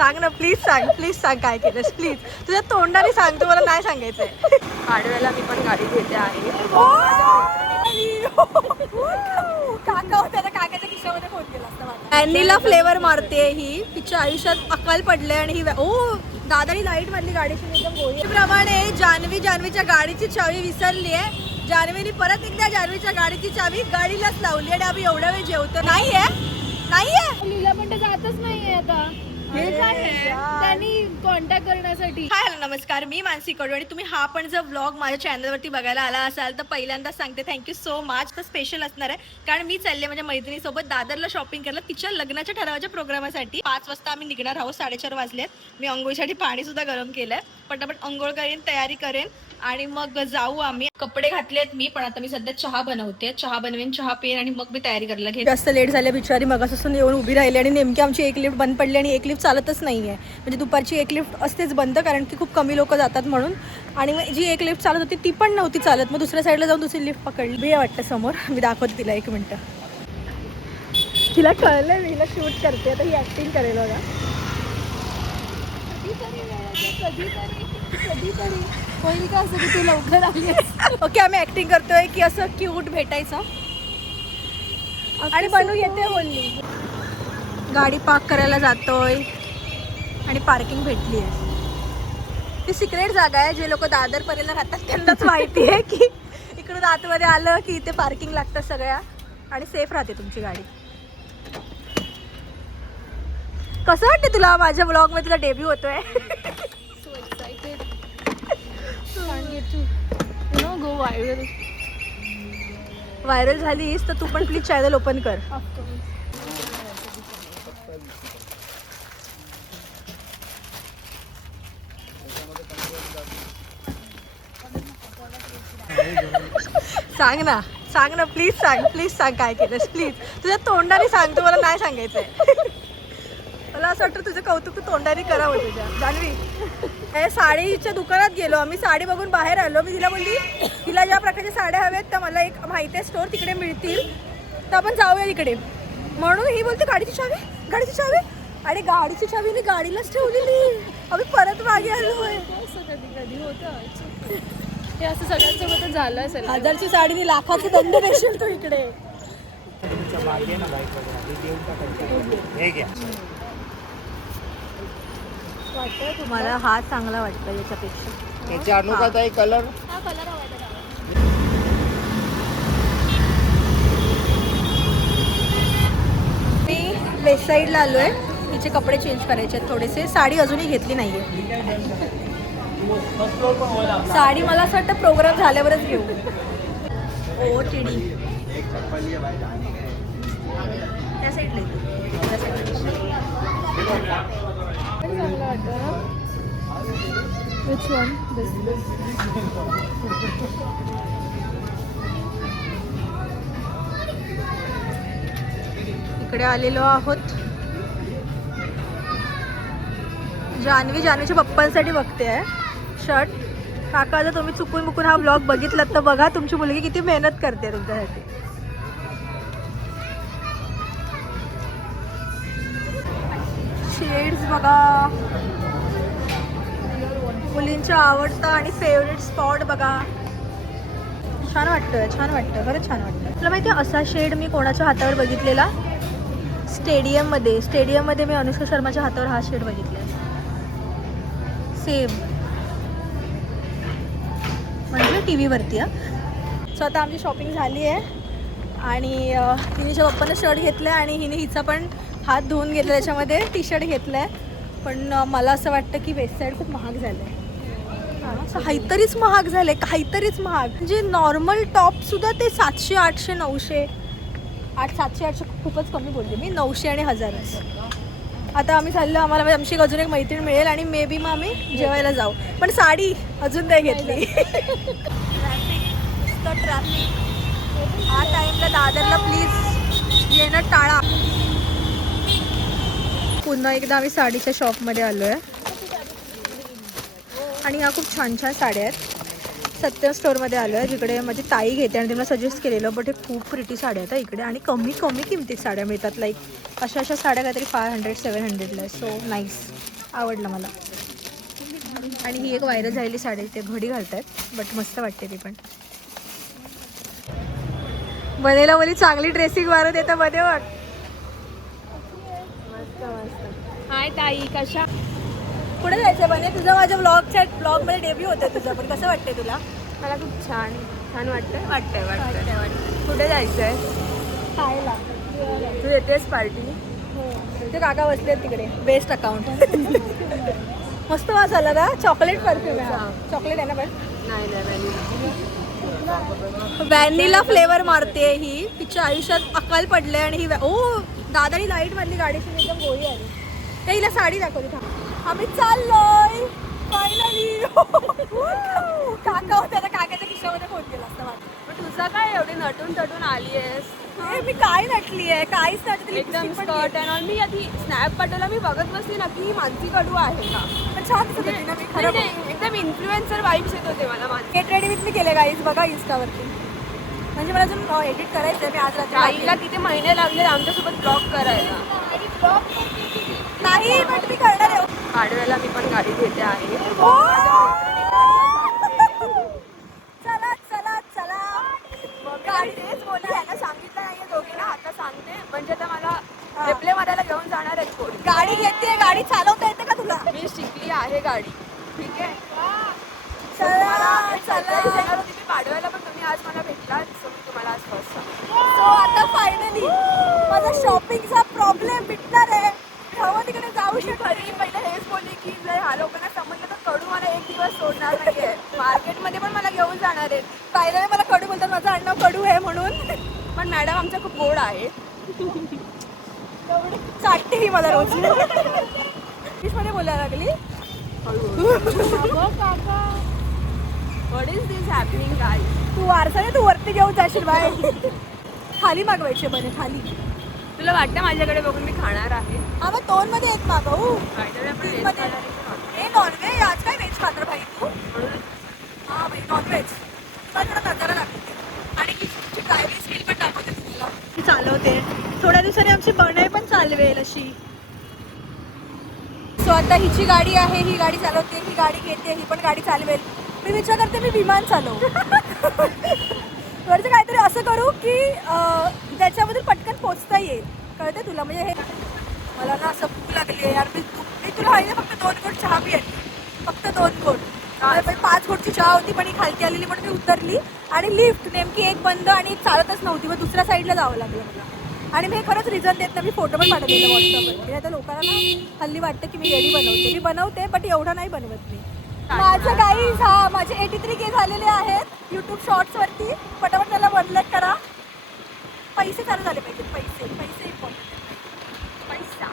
सांग ना प्लीज सांग काय केलंस प्लीज. तुझ्या तोंडाने सांग, तू मला नाही सांगायचंय. आडव्याला मी पण गाडी घेते आहे. काका होत्या, काकाच्या खिशामध्ये फोन केला असता. अॅनीला फ्लेवर मारते ही, तिच्या आयुष्यात अकाल पडले आणि ही दादानी लाईट मारली गाडीची एकदम गोळी प्रमाणे. जान्हवीच्या गाडीची चावी विसरली आहे. जान्हवीने परत एकदा जान्हवीच्या गाडीची चावी गाडीलाच लावली आणि आम्ही एवढा वेळ जेवतो. नाहीये लीला पण जातच नाहीये आता. हे काय आहे? त्यांनी कॉन्टॅक्ट करण्यासाठी. हाय हॅलो नमस्कार, मी मानसी कडू आणि तुम्ही हा पण जर व्लॉग माझ्या चॅनलवरती बघायला आला असाल तर पहिल्यांदा सांगते थँक्यू सो मच. तर स्पेशल असणार आहे कारण मी चालले माझ्या मैत्रिणीसोबत दादरला शॉपिंग करायला तिच्या लग्नाच्या ठरावाच्या प्रोग्रामासाठी. 5 वाजता आम्ही निघणार आहोत, 4:30 वाजलेत. मी अंघोळीसाठी पाणी सुद्धा गरम केलंय. पटापट अंघोळ करेन, तयारी करेन आणि मग जाऊ आम्ही. कपडे घातलेत मी, पण आता मी सध्या चहा बनवते. चहा बनवेन, चहा पिन आणि मग मी तयारी करायला घेते. जास्त लेट झाले बिचारी, मगापासून येऊन उभी राहिली आणि नेमकी आमची एक लिफ्ट बंद पडली आणि एक लिफ्ट चालतच नाहीये. म्हणजे दुपारची एक लिफ्ट असतेच बंद कारण की खूप कमी लोक जातात म्हणून. आणि मग जी एक लिफ्ट चालत होती ती पण नव्हती चालत. मग दुसऱ्या साईडला जाऊन दुसरी लिफ्ट पकडली. भे वाटतं समोर, मी दाखवते तिला 1 मिनिट. तिला कळलंय मी हिला शूट करते, आता ही ऍक्टिंग करेल बघा. कधीतरी होईल का असं की तू लवकर आली. ओके, आम्ही ऍक्टिंग करतोय की असं क्यूट भेटायचं आणि बनू येते बोलली. गाडी पार्क करायला जातोय आणि पार्किंग भेटली आहे. ती सिक्रेट जागा आहे. जे लोक दादर पर्यंत राहतात त्यांनाच माहिती आहे की इकडून आतमध्ये आलं की इथे पार्किंग लागतात सगळ्या आणि सेफ राहते तुमची गाडी. कसं वाटतं तुला माझ्या ब्लॉग मध्ये तुला डेब्यू होतोय? So excited. Go viral. Viral झालीस तर तू पण प्लीज चॅनल ओपन कर. सांग ना प्लीज सांग काय केलंस प्लीज. तुझ्या तोंडाने सांग, तू मला नाही सांगायचंय. मला असं वाटतं तुझं कौतुक तू तोंडाने करावं तुझ्या. जान्हवी, साडीच्या दुकानात गेलो आम्ही, साडी बघून बाहेर आलो. मी तिला बोलली तिला ज्या प्रकारच्या साड्या हव्यात त्या मला एक माहिती आहे स्टोर, तिकडे मिळतील तर आपण जाऊया तिकडे. म्हणून ही बोलते गाडीची चावी आणि गाडीची चावी मी गाडीलाच ठेवलेली. आम्ही परत मागे आलो. असं कधी होतं हे, असं सगळ्यांसोबतच झालं असेल. 1000ची साडी लाखाची दंड देशील तू इकडे. वाटतं तुम्हाला हा चांगला वाटतं याच्यापेक्षा. त्याची अनुकूलता कलर. हा कलर हवाय त्याला. मी वेस्ट साईडला आलो आहे, तिचे कपडे चेंज करायचे आहेत थोडेसे. साडी अजूनही घेतली नाही आहे. साडी मला असं वाटतं प्रोग्राम झाल्यावरच घेऊ. ओ टिडी त्या साईडला चांगलं वाटतं ना. Which one? This. इकडे आलेलो आहोत. जान्हवीच्या पप्पांसाठी बघते आहे शर्ट. काका जर तुम्ही चुकून हा ब्लॉग बघितलात तर बघा तुमची मुलगी किती मेहनत करते तुमच्यासाठी. शेड्स बघा, मुलींचा आवडता आणि फेवरेट स्पॉट बघा. छान वाटतं खरंच छान वाटतं. तुला माहिती आहे असा शेड मी कोणाच्या हातावर बघितलेला? स्टेडियममध्ये मी अनुष्का शर्माच्या हातावर हा शेड बघितला सेम, म्हणजे टी व्हीवरती. सो आता आमची शॉपिंग झाली आहे आणि हिनीच्या पप्पानं शर्ट घेतलं आहे आणि हिने हिचा पण हात धुवून घेतला, त्याच्यामध्ये टी शर्ट घेतलं आहे. पण मला असं वाटतं की वेस्ट साईड खूप महाग झालं आहे. काहीतरीच महाग झालं आहे, काहीतरीच महाग. म्हणजे नॉर्मल टॉपसुद्धा ते 700, 800, 900. 700, 800 खूपच कमी बोलले मी. 900 आणि 1000च. आता आम्ही चाललो, आम्हाला आमची अजून एक मैत्रीण मिळेल आणि मे बी मग आम्ही जेवायला जाऊ. पण साडी अजून नाही घेतली. ट्रॅफिक हा टाईमला दादरला प्लीज येणं टाळा. पुन्हा एकदा आम्ही साडीच्या शॉपमध्ये आलो आहे आणि ह्या खूप छान छान साड्या आहेत. सत्यम स्टोअरमध्ये आलो आहे, जिकडे माझी ताई घेते आणि तिला सजेस्ट केलेलं. बट हे खूप प्रिटी साड्या आहेत इकडे आणि कमी कमी किमतीत साड्या मिळतात. लाईक अशा साड्या काहीतरी 500-700ला आहे. सो नाईस, आवडलं मला. आणि ही एक व्हायरल झालेली साडी, ते घडी घालतात बट मस्त वाटते ती पण. बनेला मुली चांगली ड्रेसिंग मारत येतं मध्ये वाट. हाय ताई, कशा? कुठे जायचं बने? तुझं माझ्या ब्लॉगमध्ये डेब्यू होतं तुझं, पण कसं वाटतंय तुला? मला खूप छान छान वाटतंय. वाटतंय. कुठे जायचंय? खायला. तू येतेस पार्टी? ते काका बसले तिकडे, बेस्ट अकाउंट. मस्त वास आला ना, चॉकलेट परफ्यूम आहे. चॉकलेट आहे ना पण? नाही, व्हॅनिला फ्लेवर मारते ही. तिच्या आयुष्यात अकाल पडले आणि ही ओ दादानी लाईट मधली गाडीची एकदम गोळी आली. ते हिला साडी दाखवली. आम्ही चाललोय फायनली. काका होते, आता काकाच्या खिशामध्ये फोन केला असता माझ्या. पण तुझं काय एवढी नटून तटून आली आहेस? मी काय नटली आहे? काहीच नटली. एकदम स्कर्ट अँड ऑल. मी आधी स्नॅप पाठवला, मी बघत बसली ना की ही मानसी कडू आहे का. पण छान दिसत होती ना मी खरं. एकदम इन्फ्लुएन्सर वाईब्स येत होते मला. Mansi get ready with me केले गाईज, बघा इंस्टावरती. म्हणजे मला अजून एडिट करायचं आहे. मी आज रात्री आईला किती महिने लागले आमच्यासोबत ब्लॉग करायला. नाही पण मी करणार आहे. पाडव्याला मी पण गाडी घेते आहे. चला चला चला. गाडी तेच बोलली, यांना सांगितलं नाहीये दोघींना, आता सांगते. म्हणजे आता मला रिप्ले मारायला घेऊन जाणार आहेत कोण. गाडी घेते, गाडी चालवता येते का तुला? मी शिकली आहे गाडी, ठीक आहे. चला चला. येणार होती मी पाडव्याला, पण तुम्ही आज मला भेटलात, सो मी तुम्हाला आज फर्स्ट सांगते. सो आता फायनली माझा शॉपिंगचा प्रॉब्लेम मिटणार आहे. हवं तिकडे जाऊ मी शकतो. घरी पहिले हेच बोलली की जर ह्या लोकांना समजलं तर कडू मला एक दिवस सोडणार नाहीये. मार्केटमध्ये पण मला घेऊन जाणार आहेत. फायनली मला कडू बोलतात, माझं आडनाव कडू आहे म्हणून. पण मॅडम आमचा खूप गोड आहे. चाटते ही मला रोज. इंग्लिशमध्ये बोलायला लागली. What is this happening guys? तू वारसाने तू वरती घेऊन जाशील बाय. खाली मागवायचे बने, खाली. तुला वाटतं माझ्याकडे बघून मी खाणार आहे? हा मग दोन मध्ये एक मागवू. मध्ये हे नॉनव्हेज, आज काय व्हेज खाणार भाई तू? हा भाई नॉनव्हेज. थोडा नजारा लागते आणि तुमची ड्रायव्हिंग स्किल पण दाखवते तुला. ती चालवते, थोड्या दिवसांनी आमची बनाई पण चालवेल अशी. सो आता हिची गाडी आहे, ही गाडी चालवते, ही गाडी घेते, ही पण गाडी चालवेल. मी विचार करते मी विमान चालवू. वरचं काहीतरी असं करू की त्याच्यामधून पटकन पोचता येईल. कळते तुला? म्हणजे हे मला ना असं भूक लागली आहे यार. मी तुला पाहिजे फक्त 2 घोट चहा पिये, फक्त 2 घोट. 5 घोटची चहा होती पण ही खालती आलेली म्हणून मी उतरली. आणि लिफ्ट नेमकी एक बंद आणि चालतच नव्हती, मग दुसऱ्या साईडला जावं लागलं मला. आणि मी हे खरंच रिझन देत ना, मी फोटो पण पाठवलेला व्हॉट्सअपवर. आता लोकांना ना हल्ली वाटतं की मी येडी बनवते. मी बनवते बट एवढा नाही बनवत मी. माझं काही माझे 83K झालेले आहेत यूट्यूब शॉर्ट्सवरती. पटापट त्याला 1 लाख करा. पैसे चालू झाले पाहिजे. पैसे पैसे इम्पॉर्टंट. पैसा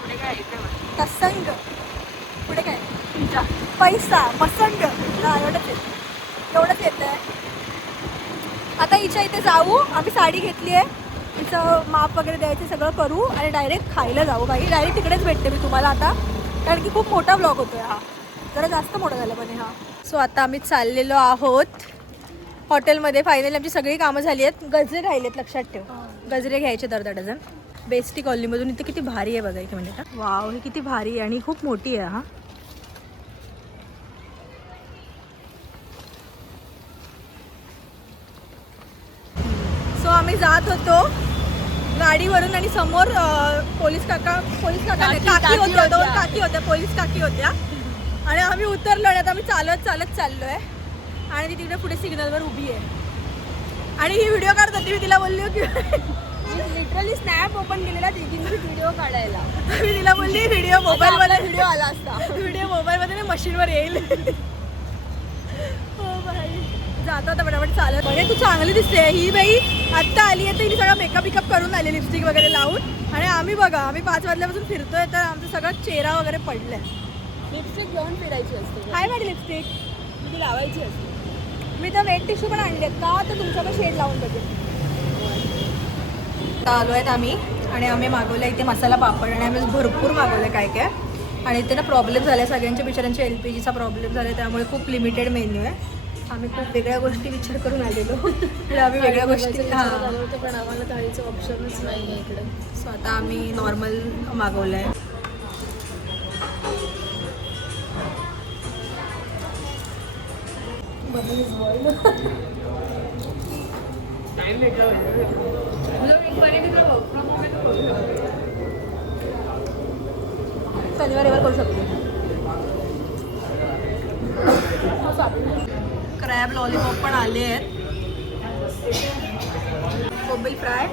पुढे काय येते? तसंग. पुढे काय? पैसा मसंग. हा एवढंच येतं आहे. आता हिच्या इथे जाऊ. आम्ही साडी घेतली आहे, तिचं माप वगैरे द्यायचं सगळं करू आणि डायरेक्ट खायला जाऊ. बाई डायरेक्ट तिकडेच भेटते मी तुम्हाला आता, कारण की खूप मोठा ब्लॉग होतोय हा. जरा जास्त मोठा झाला पण हा. सो आता आम्ही चाललेलो आहोत हॉटेलमध्ये. फायनली आमची सगळी कामं झाली आहेत. गजरे राहिलेत, लक्षात ठेव. गजरे घ्यायचे अर्धा डझन. बेस्टी कॉलनीमधून. इथे किती भारी आहे बघा इथे. म्हणजे वाव, ही किती भारी आहे आणि खूप मोठी आहे. हा सो आम्ही जात होतो गाडीवरून आणि समोर पोलीस काका नाही, काकी होत्या. 2 काकी होत्या, पोलीस काकी होत्या. आणि आम्ही उतरलो आणि आता आम्ही चालत चाललोय. आणि ती तिकडे पुढे सिग्नलवर उभी आहे आणि ही व्हिडिओ काढत होती. मी तिला बोलली की लिटरली स्नॅप ओपन केलेला तिघींची व्हिडिओ काढायला. मी तिला बोलली व्हिडिओ मोबाईलमध्ये व्हिडिओ आला असता. व्हिडिओ मोबाईलमध्ये मी मशीनवर येईल. हो बाई, जाता आता पटापट चालत. म्हणजे तू चांगली दिसते. ही बाई आत्ता आली आहे तर हिने सगळा मेकअप करून आली, लिपस्टिक वगैरे लावून. आणि आम्ही बघा, आम्ही 5 वाजल्यापासून फिरतोय तर आमचा सगळा चेहरा वगैरे पडलाय. लिपस्टिक घेऊन फिरायची असते. काय माझी लिपस्टिक ती लावायची असते. मी तर वेट टिश्यू पण आणलेत का, तर तुमच्याकडे शेड लावून बघेल. आलो आहेत आम्ही आणि आम्ही मागवलं इथे मसाला पापड आणि आम्ही भरपूर मागवलं काय काय. आणि इथे ना प्रॉब्लेम झाला, सगळ्यांच्या बिचाऱ्यांच्या LPGचा प्रॉब्लेम झाला, त्यामुळे खूप लिमिटेड मेन्यू आहे. आम्ही खूप वेगळ्या गोष्टी विचार करून आलेलो. तर आम्ही वेगळ्या गोष्टी हां, पण आम्हाला थाळीचं ऑप्शनच नाही आहे इकडे. सो आता आम्ही नॉर्मल मागवलं आहे. शनिवार रविवार करू शकतो. क्रॅब लॉलीपॉप पण आले आहेत. कोबिल फ्राय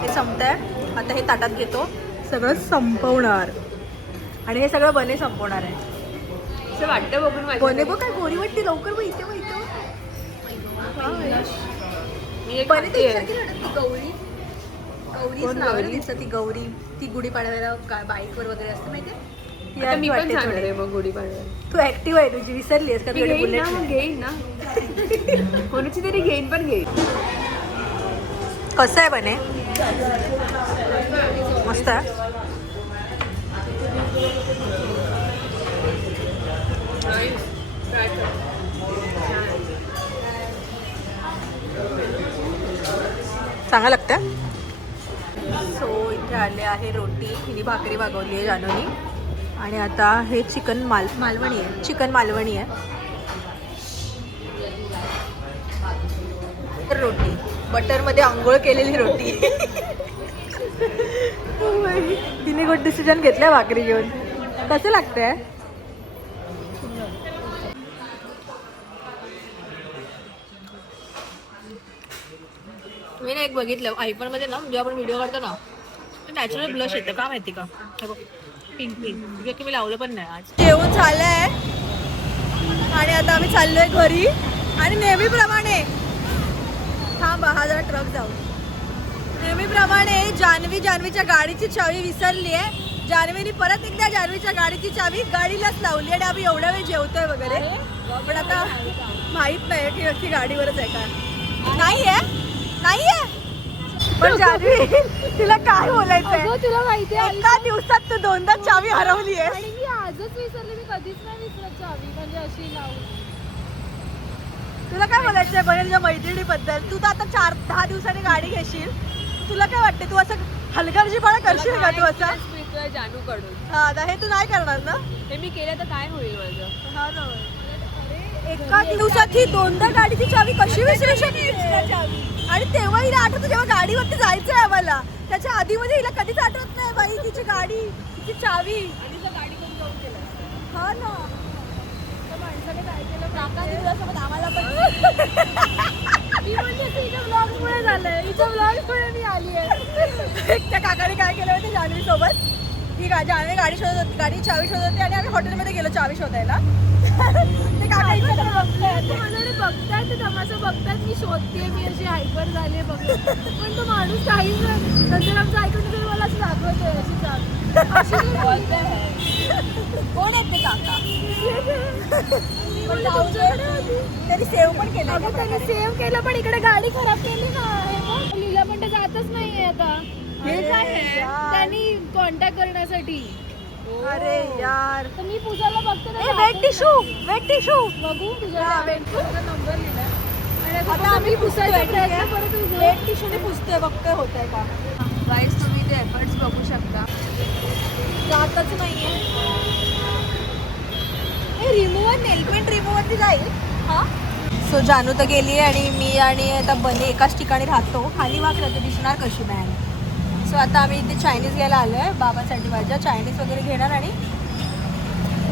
हे संपत आहे. आता हे ताटात घेतो, सगळं संपवणार आणि हे सगळं बने संपवणार आहे. असं वाटतं बघून माझ्या बने बघ काय गोरी वाटते. लवकर बघ इथे बघ इथे. मी एक बने तर खाते. विचार केला ना, ती गौरी गौरीच कोण नाव आहे ना गौरी? तिचं. ती गौरी ती गुढीपाडव्याला बाईकवर वगैरे असते माहिती आहे. ती आता मी पण वाटते जाणार थोडी. आहे मग गुढीपाडव्याला. तू ऍक्टिव्ह आहे, तुझी विसरली आहेस का? मी तुझ्याकडे घेईन ना, bullet मग नाही. घेईन ना. कोणाची तरी घेईन पण घेईन. कसं आहे बने? मस्त आहे. चांगलं लागतं. सो इथे आले आहे रोटी. हिने भाकरी मागवली आहे जानूनी. आणि आता हे चिकन मालवणी आहे. चिकन मालवणी आहे. रोटी बटरमध्ये आंघोळ केलेली रोटी. तिने गुड डिसिजन घेतलाय भाकरी घेऊन. कसं लागतंय? मी ना एक बघितलं आयफोनमध्ये ना, म्हणजे आपण व्हिडिओ काढतो ना, नॅचरल ब्लश येतं का माहिती का? पिंक पिंक जे की मी लावलं पण नाही आज. जेवण झालंय आणि आता आम्ही चाललोय घरी. आणि नेहमीप्रमाणे थांबा, हा जरा ट्रक जाऊ. नेहमीप्रमाणे जान्हवीच्या गाडीची चावी विसरली आहे. जान्हवीने परत एकदा जान्हवीच्या गाडीची चावी गाडीलाच लावली आणि आम्ही एवढ्या वेळ जेवतोय वगैरे. पण आता माहित नाही की नक्की गाडीवरच आहे का. नाहीये पण जान्हवी तिला काय बोलायचंय? तुला माहिती आहे एका दिवसात तू 2दा चावी हरवली आहे. आणि मी आजच विसरले. मी कधीच नाही विसरत चावी, म्हणजे अशी लावून. तुला काय बोलायचंय बनेल तुझ्या मैत्रिणीबद्दल? तू तर आता 4-10 दिवसांनी गाडी घेशील. तुला काय वाटते? तू असं हलगर्जीपणा करशील का? तू असं जानू कडून हा आता हे तू नाही करणार ना? हे मी केलं तर काय होईल माझं? हा ना. एका दिवसात ही 2दा गाडीची चावी कशी विसरू शकते? आणि तेव्हा हिला आठवतं जेव्हा गाडीवरती जायचंय आम्हाला. त्याच्या आधी मध्ये हिला कधीच आठवत नाही बाई तिची गाडी, तिची चावी. आणि जर गाडी कोण जाऊन केलं हा ना. त्या माणसाने काय केलं काकांनी तुझ्यासोबत आम्हाला पण मी म्हणजे हिच्या ब्लॉगमुळे झालंय. हिच्या ब्लॉगमुळे मी आली आहे. त्या काकाने काय केलं होतं जान्हवी सोबत? ती जान्हवी गाडी शोधत होती, गाडी चावी शोधत होती आणि आम्ही हॉटेलमध्ये गेलो चावी शोधायला. ते काका इकडे माझ्याकडे बघताय, ते तमाशा बघतायत. मी शोधते, मी अशी हायपर झाले बघत. पण तो माणूस काहीच नाही. नंतर आमचं ऐकून तुम्ही मला असं दाखवतोय अशी चावी. कोण आहेत ते काका? पण तुमच्याकडे होती. त्यांनी सेव्ह पण केलं अगं त्याने सेव्ह केलं, पण इकडे गाडी खराब केली ना. लीला पण ते जातच नाहीये आता. हे काय आहे? त्यांनी कॉन्टॅक्ट करण्यासाठी. अरे यार. तर मी पूजाला बघते ना. वेट टिशू बघू तुझ्या हा, नंबर लिहिलाय. आणि आता आम्ही पुसायचा पुसतोय, ठीक आहे? प्रयत्न करत होतो. वेट टिशूने पुसतोय, बघतोय होतंय का. गाईस तुम्ही ते एफर्ट्स बघू शकता. जातच नाहीये. हे रिमूव्हर नेलपेंट रिमूव्हरती जाईल. हा. सो जानू तर गेली आणि मी आणि आता बने एकाच ठिकाणी राहतो. खाली वाक राहतो, दिसणार कशी बॅन. सो आता आम्ही इथे चायनीज घ्यायला आलो आहे बाबासाठी. माझ्या चायनीज वगैरे घेणार आणि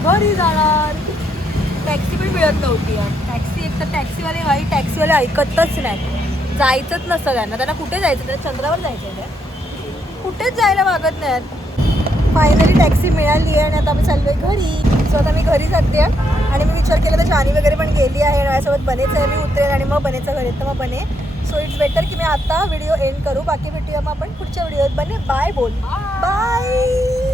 घरी जाणार. टॅक्सी पण मिळत नव्हती यार. टॅक्सी एक तर टॅक्सीवाले ऐकतच नाही. जायचंच नसतं त्यांना कुठे जायचं? त्यांना चंद्रावर जायचं आहे. कुठेच जायला मागत नाहीत. फायनली टॅक्सी मिळाली आहे आणि आता आम्ही चाललोय घरी. सो आता मी घरी जाते आणि मी विचार केला तर जानी वगैरे पण गेली आहे. माझ्यासोबत बनेचं आहे. मी उतरेल आणि मग बनेचं घर येतं, मग बने. सो इट्स बेटर की मी आता व्हिडिओ एंड करू. बाकी भेटूया मग आपण पुढच्या व्हिडिओत. बने बाय बोल. बाय.